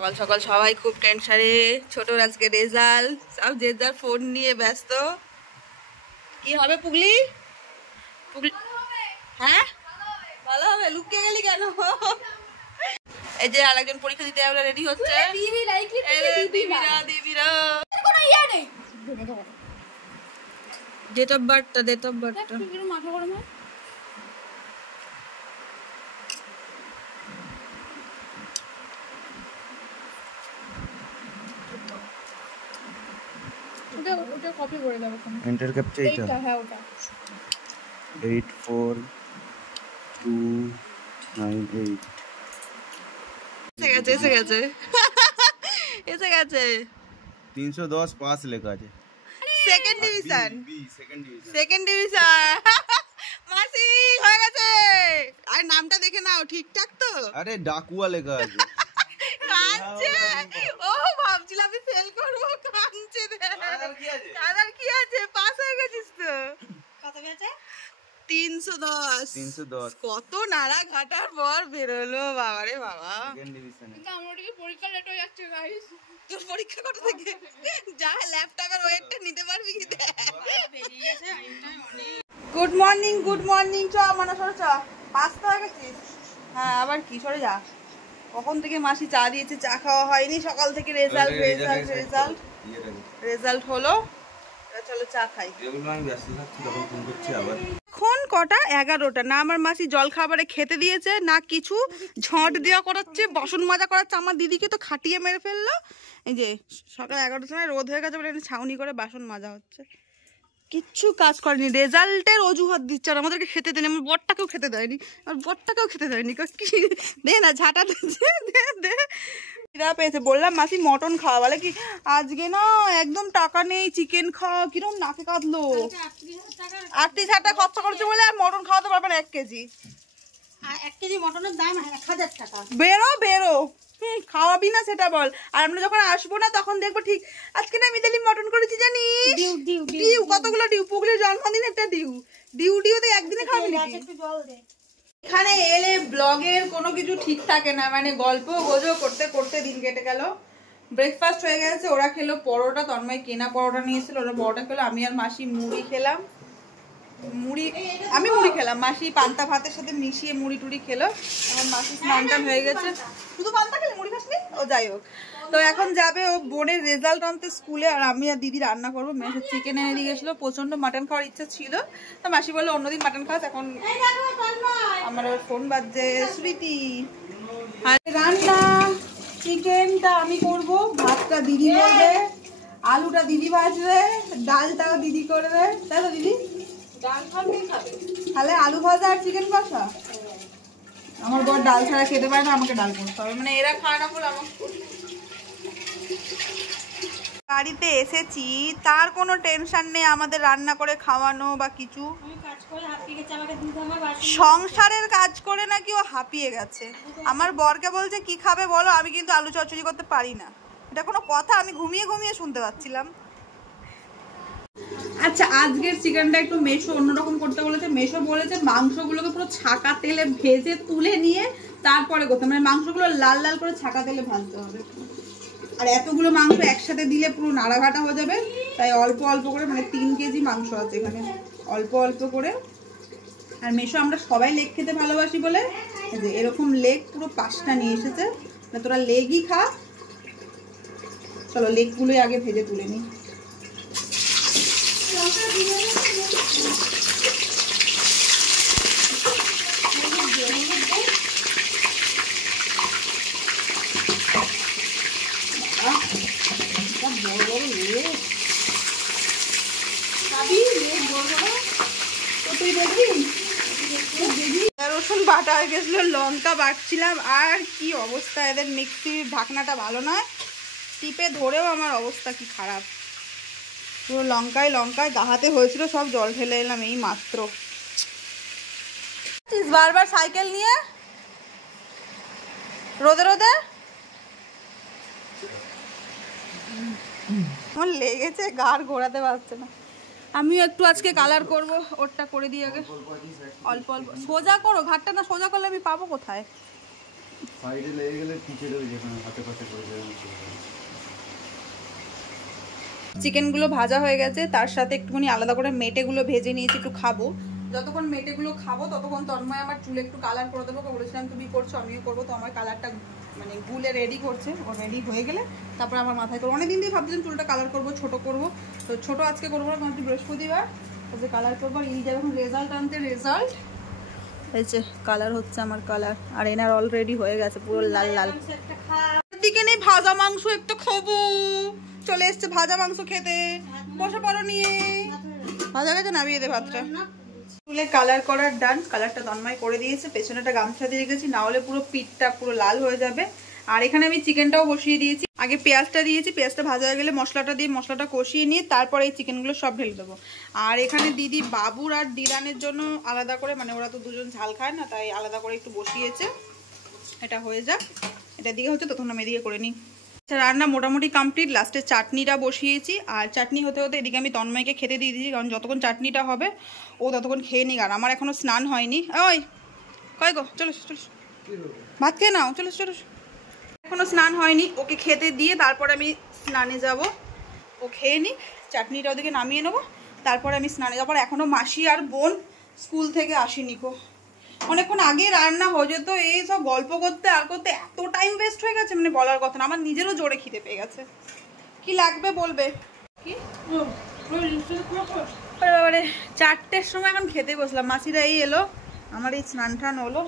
সকাল সকাল সবাই খুব টেনশনে। ছোটর আজকে রেজাল্ট, সব যে যার ফোন নিয়ে ব্যস্ত। কি হবে পুগলি? হ্যাঁ ভালো হবে। লুকিয়ে গেলি কেন? এই যে আরেকজন পরীক্ষা দিতে রেডি হচ্ছে। ডেট অফ বার্থটা ওটা কপি করে দাও। এন্টার ক্যাপচা এটা। হ্যাঁ ওটা 84298 এসে গেছে 310 পাস লেখা আছে। সেকেন্ড ডিভিশন মাসি হয়ে গেছে। আর নামটা দেখে নাও ঠিকঠাক তো? আরে ডাকুয়া লেখা আছে। কাঁদছে। ও ভাবছিলাম আমি ফেল করব, কাঁদছে। দাদার কি আছে, পাস হয়ে গেছিস তো। কত হয়েছে? 310। কত নাড়া ঘাটার পর বেরোলো। বাবারে বাবা, সেকেন্ড ডিভিশনে। কিন্তু আমার কি পরীক্ষা লেট হয়ে যাচ্ছে গাইস। তোর পরীক্ষা কত থেকে? যা ল্যাপটপের ওয়েটটা নিতে পারবি কি? বেরিয়ে গেছে টাইমটাই অনেক। গুড মর্নিং চ মানে সরে চ। পাস তো হয়ে গেছিস? হ্যাঁ আবার কি, সরে যা। কখন থেকে মাসি চা দিয়েছে, চা খাওয়া হয়নি সকাল থেকে। রেজাল্ট হলো। চলো চা খাই। এখন কটা? 11টা। না আমার মাসি জল খাবারে খেতে দিয়েছে, না কিছু ঝঁট দেওয়া করাচ্ছে, বাসন মাজা করাচ্ছে। আমার দিদিকে তো খাটিয়ে মেরে ফেললো। এই যে সকাল 11টার সময় রোদ হয়ে গেছে বলে ছাউনি করে বাসন মাজা হচ্ছে। কিচ্ছু কাজ করেনি, রেজাল্টের অজুহাত দিচ্ছে। আর আমাদেরকে খেতে দেয়নি, আমার বরটাকেও খেতে দেয়নি। কি দে না, ঝাঁটা দে। পেয়েছে, বললাম মাসি মটন খাওয়া, বলে কি আজকে না একদম টাকা নেই, চিকেন খাওয়া। কিরম নাকে কাঁদলো। 38,000 টাকা খরচা করছে বলে আর মটন খাওয়াতে পারবে না 1 কেজি। 1 কেজি মটনের দাম 1000 টাকা। বেরো খাওয়াবি না সেটা বল। আর আমরা যখন আসবো না তখন দেখবো ঠিক আজকে না মিতালি মটন করেছি জানিস। ডিউ কতগুলো ডিউ, পুগলির জন্মদিন একটা ডিউতে একদিনে খাবি নাকি? এখানে এলে ব্লগের কোনো কিছু ঠিক থাকে না, মানে গল্প গোজো করতে করতে দিন কেটে গেল। ব্রেকফাস্ট হয়ে গেছে, ওরা খেলো পরোটা, তন্ময় কেনা পরোটা নিয়েছিল, ওরা পরোটা খেলো। আমি আর মাসি মুড়ি খেলাম। আমি মুড়ি খেলাম, মাসি পান্তা ভাতের সাথে মিশিয়ে মুড়ি টুড়ি খেলো। আমার মাসি স্নান হয়ে গেছে। শুধু পান্তা খেলে, মুড়ি খাসনি? ও যাই হোক, তো এখন যাবে ও বোনের রেজাল্ট আনতে স্কুলে। আর আমি আর দিদি রান্না করবো। মেয়ের চিকেন এনে দিয়ে গেছিলো, প্রচন্ড মাটন খাওয়ার ইচ্ছা ছিল। তো মাসি বললো অন্যদিন মাটন খাস। এখন আমার ফোন বাজছে। স্মৃতি রান্না, চিকেনটা আমি করব, ভাতটা দিদি করবে, আলুটা দিদি ভাজবে, ডালটাও দিদি করবে। তাই তো দিদি? তাহলে আলু ভাজা আর চিকেন কষা। আমার বর ডাল ছাড়া খেতে পারে না, আমাকে ডাল করতে হবে। মানে এরা খায় না বলে আমার। বাড়িতে এসেছি, তার কোনো টেনশন নেই আমাদের রান্না করে খাওয়ানো বা কিছু। সংসারের কাজ করে নাকি ও হাঁপিয়ে গেছে। আমার বরকে বলছে কি খাবে বলো, আমি কিন্তু আলু চচ্চড়ি করতে পারি না। এটা কোনো কথা? আমি ঘুমিয়ে শুনতে পাচ্ছিলাম। আচ্ছা, আজকের চিকেনটা একটু মেশো অন্যরকম করতে বলেছে। মেশো বলেছে মাংসগুলোকে পুরো ছাকা তেলে ভেজে তুলে নিয়ে তারপরে করতে, মানে মাংসগুলো লাল লাল করে ছাকা তেলে ভাজতে হবে। আর এতগুলো মাংস একসাথে দিলে পুরো নাড়াঘাটা হয়ে যাবে, তাই অল্প অল্প করে, মানে 3 কেজি মাংস আছে এখানে, অল্প অল্প করে। আর মেশো আমরা সবাই লেগ খেতে ভালোবাসি বলে যে এরকম লেগ পুরো 5টা নিয়ে এসেছে। তোরা লেগই খা। চলো লেগগুলোই আগে ভেজে তুলে নিই। রসুন বাটা হয়ে গেছিল, লঙ্কা বাটছিলাম। আর কি অবস্থা এদের, মিক্সির ঢাকনাটা ভালো নয়, টিপে ধরেও আমার অবস্থা কি খারাপ। পুরো লঙ্কায় গাহাতে হয়েছিল, সব জল ঢেলে এলাম এই মাত্র। বারবার সাইকেল নিয়ে রোদে আমার লেগেছে, গাড় ঘোরাতে পারছে না। আমিও একটু আজকে কালার করব, ওরটা করে দিই আগে। অল্প অল্প সোজা করো ঘাটটা, না সোজা করলে আমি পাবো কোথায়? সাইডে লেগে গেলে পিছে দেবে, যেখানে হাতে পাশে করে দেবে। চিকেনগুলো ভাজা হয়ে গেছে, তার সাথে একটুখানি আলাদা করে মেটেগুলো ভেজে নিয়েছি, একটু খাবো। যতক্ষণ মেটেগুলো খাবো ততক্ষণ তন্ময় আমার চুলে একটু কালার করে দেবো। বলেছিলাম তুমি করছো, আমিও করবো, তো আমার কালারটা মানে গুলে রেডি করছে। ও রেডি হয়ে গেলে তারপরে আমার মাথায় করবো। অনেকদিন দিয়ে ভাবছিলাম চুলটা কালার করবো, ছোট করবো, তো ছোট আজকে করবো না, কারণ বৃহস্পতিবার আজকে কালার করবো। আর এই যাবে এখন রেজাল্ট আনতে, রেজাল্ট এই যে কালার হচ্ছে আমার কালার। আর এনার অলরেডি হয়ে গেছে পুরো লাল লাল। দিকে নেই ভাজা মাংস, একটু খাবো। চলে এসছে ভাজা মাংস খেতে, বসে পড়ো নিয়ে। ভাজা গেছে, নামিয়ে দে ভাতটা। চুলে কালার করার ডান, কালারটা তন্ময় করে দিয়েছে। পেছনে একটা গামছা দিয়ে রেখেছি, না হলে পুরো পিঠটা পুরো লাল হয়ে যাবে। আর এখানে আমি চিকেনটাও বসিয়ে দিয়েছি। আগে পেঁয়াজটা দিয়েছি, পেঁয়াজটা ভাজা হয়ে গেলে মশলাটা দিয়ে মশলাটা কষিয়ে নিয়ে তারপরে এই চিকেনগুলো সব ঢেলে দেবো। আর এখানে দিদি বাবুর আর দিদানের জন্য আলাদা করে, মানে ওরা তো দুজন ঝাল খায় না, তাই আলাদা করে একটু বসিয়েছে। এটা হয়ে যাক, এটা দিকে হচ্ছে তখন আমি এদিকে করে নিই। রান্না মোটামুটি কমপ্লিট। লাস্টে চাটনিটা বসিয়েছি, আর চাটনি হতে হতে এদিকে আমি তন্ময়কে খেতে দিয়ে দিয়েছি, কারণ যতক্ষণ চাটনিটা হবে ও ততক্ষণ খেয়ে নিক। আর আমার এখনও স্নান হয়নি। ওই কয় গো, চলো চলো ভাত খেয়ে নাও, চলো চলো। এখনও স্নান হয়নি, ওকে খেতে দিয়ে তারপরে আমি স্নানে যাব। ও খেয়ে নিক, চাটনিটা ওদিকে নামিয়ে নেবো, তারপরে আমি স্নানে যাবো। এখনও মাসি আর বোন স্কুল থেকে আসেনি গো। অনেকক্ষণ আগে রান্না হয়ে যেত, এই সব গল্প করতে আর করতে এত টাইম ওয়েস্ট হয়ে গেছে, মানে বলার কথা না। আমার নিজেরও জোরে খিদে পেয়ে গেছে। কি লাগবে বলবে? কি 4টের সময় এখন খেতে বসলাম। মাসিরা এই এলো, আমার এই স্নান টান হলো।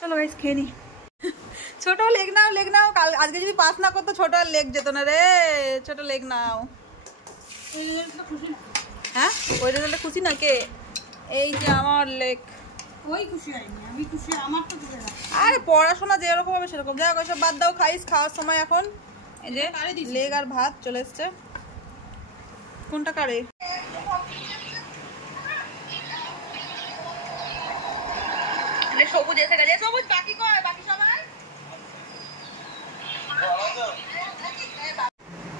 চলো গাইস খেয়ে নি। ছোট লেগ নাও, লেগ নাও। কাল আজকে যদি পাস না করতো ছোট আর লেগ যেত না রে। ছোট লেগ নাও। হ্যাঁ ওই রেজাল্টে খুশি না কে? এই যে আমার লেগ। ওই খুশি হয়নি, আমি খুশি, আমার তো খুশি না। আরে পড়াশোনা যেরকম হবে সেরকম। যাই হোক সব বাদ দাও, খাইস। খাওয়ার সময় এখন এই যে লেগ আর ভাত চলে এসছে। কোনটা কারে? সবুজ এসে গেছে। সবুজ বাকি কয়, বাকি সবাই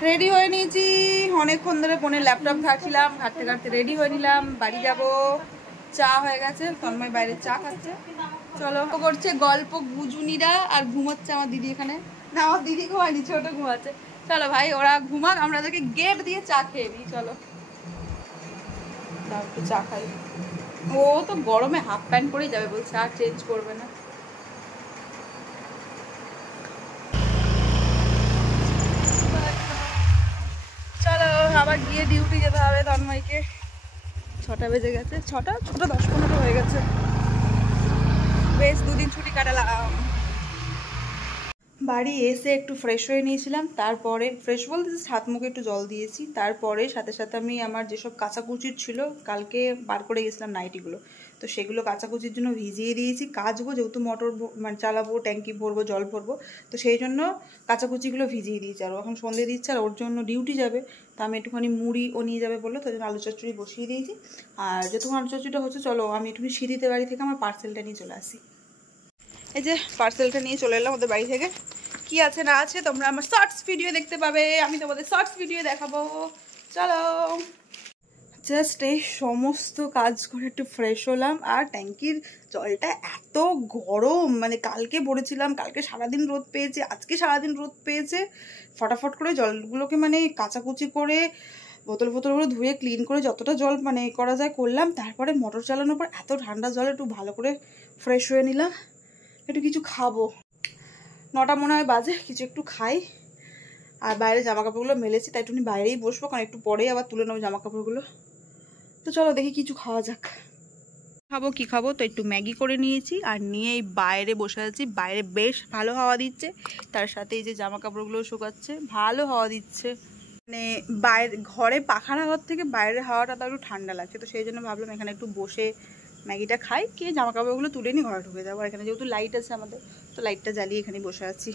রেডি হয়ে নিয়েছি। অনেকক্ষণ ধরে ফোনে ল্যাপটপ ঘাটছিলাম, ঘাটতে ঘাটতে রেডি হয়ে নিলাম। বাড়ি যাব। চা হয়ে গেছে, তন্ময় বাইরে চা খাচ্ছে। চলো করছে গল্প গুজুনিরা, আর ঘুমাচ্ছে আমার দিদি এখানে। না আমার দিদি ঘুমায়নি, ছোট ঘুমাচ্ছে। চলো ভাই ওরা ঘুমাক, আমরা ওদেরকে গেট দিয়ে চা খেয়ে নিই। চলো একটু চা খাই। ও তো গরমে হাফ প্যান্ট পরেই যাবে, বলছে আর চেঞ্জ করবে না। চলো আবার গিয়ে ডিউটি যেতে হবে তন্ময়কে। 6টা বেজে গেছে, 6টা 10-15 হয়ে গেছে। বেশ 2 দিন ছুটি কাটালাম। বাড়ি এসে একটু ফ্রেশ হয়ে নিয়েছিলাম, তারপরে ফ্রেশ বলতে হাত মুখে একটু জল দিয়েছি। তারপরে সাথে সাথে আমি আমার যেসব কাচাকুচির ছিল, কালকে বার করে গেছিলাম নাইটিগুলো, তো সেগুলো কাচাকুচির জন্য ভিজিয়ে দিয়েছি। কাচবো, যেহেতু মোটর মানে চালাবো, ট্যাঙ্কি ভরবো, জল ভরবো, তো সেই জন্য কাচাকুচিগুলো ভিজিয়ে দিয়েছি। আর এখন সন্ধে দিচ্ছে, আর ওর জন্য ডিউটি যাবে, তো আমি একটুখানি মুড়ি ও নিয়ে যাবে বললো, তো জন্য আলু চচ্চড়ি বসিয়ে দিয়েছি। আর যতক্ষণ আলু চচ্চড়িটা হচ্ছে, চলো আমি একটুখানি সিঁড়িতে বাড়ি থেকে আমার পার্সেলটা নিয়ে চলে আসি। এই যে পার্সেলটা নিয়ে চলে এলাম ওদের বাড়ি থেকে। কি আছে না আছে তোমরা আমার শর্টস ভিডিও দেখতে পাবে, আমি তোমাদের শর্টস ভিডিও দেখাবো। চলো জাস্ট এই সমস্ত কাজ করে একটু ফ্রেশ হলাম। আর ট্যাঙ্কির জলটা এত গরম, মানে কালকে ভরেছিলাম, কালকে সারাদিন রোদ পেয়েছে, আজকে সারাদিন রোদ পেয়েছে। ফটাফট করে জলগুলোকে মানে কাচাকুচি করে বোতলগুলো ধুয়ে ক্লিন করে যতটা জল মানে করা যায় করলাম। তারপরে মোটর চালানোর পর এত ঠান্ডা জল একটু ভালো করে ফ্রেশ হয়ে নিলাম। একটু কিছু খাবো, 9টা মনে হয় বাজে, কিছু একটু খাই। আর বাইরে জামা কাপড়গুলো মেলেছি, তাই একটু বাইরেই বসবো, কারণ একটু পরেই আবার তুলে নেবো জামা কাপড়গুলো। তো চলো দেখি কিছু খাওয়া যাক। খাবো কি খাবো, তো একটু ম্যাগি করে নিয়েছি, আর নিয়ে এই বাইরে বসে আছি। বাইরে বেশ ভালো হাওয়া দিচ্ছে, তার সাথে এই যে জামা কাপড়গুলো শুকাচ্ছে, ভালো হাওয়া দিচ্ছে। মানে বাইরে ঘরে পাখার হাওয়ার থেকে বাইরের হাওয়াটা তো একটু ঠান্ডা লাগছে, তো সেই জন্য ভাবলাম এখানে একটু বসে ম্যাগিটা খাই, কি জামা কাপড়গুলো তুলে নিয়ে ঘরে ঢুকে যাবো। আর এখানে যেহেতু লাইট আছে আমাদের, তো লাইটটা জ্বালিয়ে এখানে বসে আছি।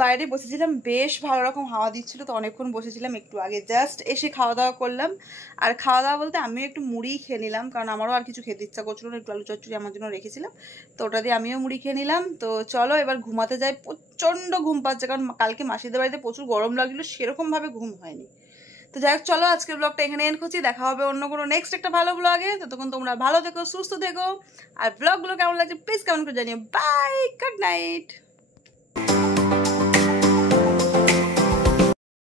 বাইরে বসেছিলাম, বেশ ভালো রকম হাওয়া দিচ্ছিল, তো অনেকক্ষণ বসেছিলাম। একটু আগে জাস্ট এসে খাওয়া দাওয়া করলাম। আর খাওয়া দাওয়া বলতে আমিও একটু মুড়িই খেয়ে নিলাম, কারণ আমারও আর কিছু খেতে ইচ্ছা করছিল না। একটু আলু চচ্চড়ি আমার জন্য রেখেছিলাম, তো ওটা দিয়ে আমিও মুড়ি খেয়ে নিলাম। তো চলো এবার ঘুমাতে যাই। প্রচণ্ড ঘুম পাচ্ছে, কারণ কালকে মাসিদের বাড়িতে প্রচুর গরম লাগছিল, সেরকমভাবে ঘুম হয়নি। তো যাই হোক চলো আজকের ব্লগটা এখানে এন্ড করছি। দেখা হবে অন্য কোনো নেক্সট একটা ভালো ব্লগে। ততক্ষণ তোমরা ভালো থেকো, সুস্থ থেকো। আর ব্লগগুলো কেমন লাগছে প্লিজ কমেন্ট করে জানিও। Bye, good night.